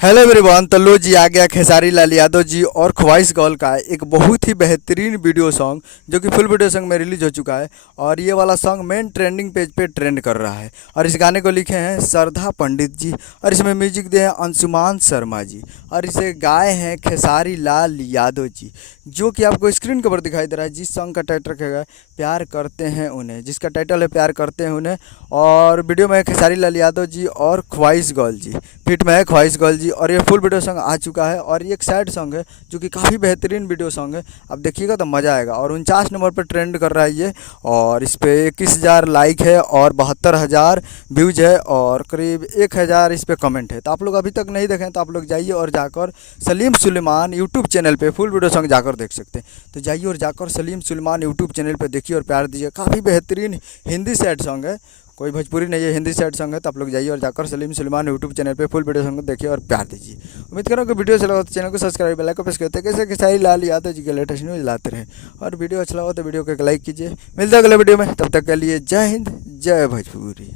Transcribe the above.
Hello everyone. तो लो जी आ गया खेसारी लाल यादव जी और ख्वाहिश गर्ल का एक बहुत ही बेहतरीन वीडियो सॉन्ग जो कि फुल वीडियो सॉन्ग में रिलीज हो चुका है। और ये वाला सॉन्ग मेन ट्रेंडिंग पेज पे ट्रेंड कर रहा है। और इस गाने को लिखे हैं श्रद्धा पंडित जी और इसमें म्यूजिक दिए हैं अंशुमान शर्मा जी और इसे गाए हैं खेसारी लाल यादव जी, जो कि आपको स्क्रीन के ऊपर दिखाई दे रहा है। जिस सॉन्ग का टाइटल रखेगा प्यार करते हैं उन्हें, जिसका टाइटल है प्यार करते हैं उन्हें। और वीडियो में है खेसारी लाल यादव जी और ख्वाहिश गर्ल जी, फिट में है ख्वाहिश गर्ल जी। और ये फुल वीडियो सॉन्ग आ चुका है और ये एक सैड सॉन्ग है जो कि काफ़ी बेहतरीन वीडियो सॉन्ग है। आप देखिएगा तो मज़ा आएगा। और 49 नंबर पर ट्रेंड कर रहा है ये। और इस पर 21,000 लाइक है और 72,000 व्यूज़ है और करीब 1,000 इस पर कमेंट है। तो आप लोग अभी तक नहीं देखें तो आप लोग जाइए और जाकर सलीम सुलेमान यूट्यूब चैनल पे फुल वीडियो सॉन्ग जाकर देख सकते हैं। तो जाइए और जाकर सलीम सुलेमान यूट्यूब चैनल पे देखिए और प्यार दीजिए। काफ़ी बेहतरीन हिंदी सैड सॉन्ग है, कोई भोजपुरी नहीं है, हिंदी सैड सॉन्ग है। तो आप लोग जाइए और जाकर सलीम सुलेमान यूट्यूब चैनल पे फुल वीडियो सॉन्ग देखिए और प्यार दीजिए। उम्मीद करो कि वीडियो अच्छा लगा तो चैनल को सब्सक्राइब बेल आइकन प्रेस करते कैसे खेसारी लाल यादव जी के लेटेस्ट न्यूज़ लाते रहे। और वीडियो अच्छा लगा तो वीडियो को एक लाइक कीजिए। मिलते हैं अगले वीडियो में, तब तक के लिए जय हिंद जय भोजपुरी।